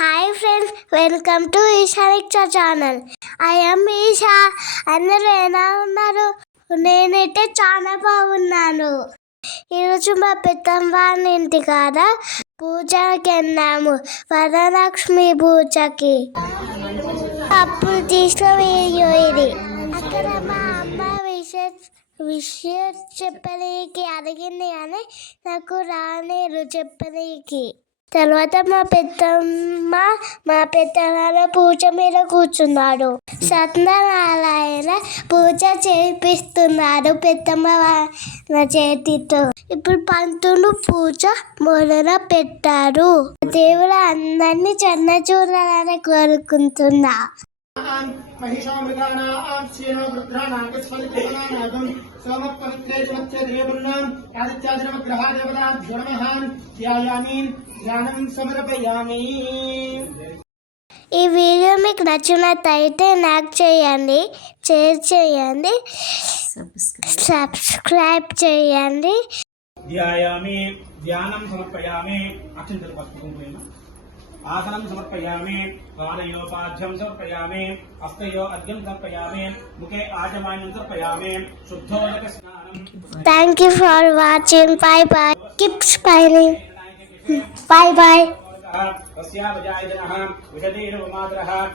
Hi friends welcome to Eesha Riksha channel I'm Eesha అందరూ ఎలా ఉన్నారు? నేనైతే చాలా బాగున్నాను. ఈరోజు మా పెద్దమ్మ వాళ్ళ ఇంటి కాడ పూజకి వెళ్ళాము. వరలక్ష్మి పూజకి. అప్పుడు తీసిన వీడియో ఇది. అక్కడ మా అమ్మ విషయం విషయం చెప్పనీకి అడిగింది కానీ నాకు రానేరు చెప్పనీకి తర్వాత మా పెద్దమ్మ మా పెద్దనాన్న పూజ మీద కూర్చున్నాడు. సత్యనారాయణ పూజ చేపిస్తున్నాడు పెద్దమ్మ నా చేతితో. ఇప్పుడు పంతులు పూజ మొదలు పెట్టారు. దేవుడు అందరినీ చన్న చూడాలని కోరుకుంటున్నా. महिषामृगाणां क्षीणो वृद्धानागस्वलिप्तनानागं सोमपवित्रे जमत्रे देवपुर्णाम् आदित्यादिनवग्रहा देवताभ्यो नमः ध्यायामि ध्यानं समर्पयामि ఈ వీడియో మీకు నచ్చినట్టయితే నాకు చేయండి షేర్ చేయండి సబ్స్క్రైబ్ చేయండి ధ్యాయామి ధ్యానం సమర్పయామి అక్షంతలు పట్టుకుంటున్నాను आसनम समर्पयामे पादयोपाध्यम समर्पयामे हस्तो अद्यम समर्पयामे मुखे आजमान्यम समर्पयामे शुद्ध स्नानम thank you for watching bye bye keep smiling bye bye तस्या बजाय जनः विशदेन मातरः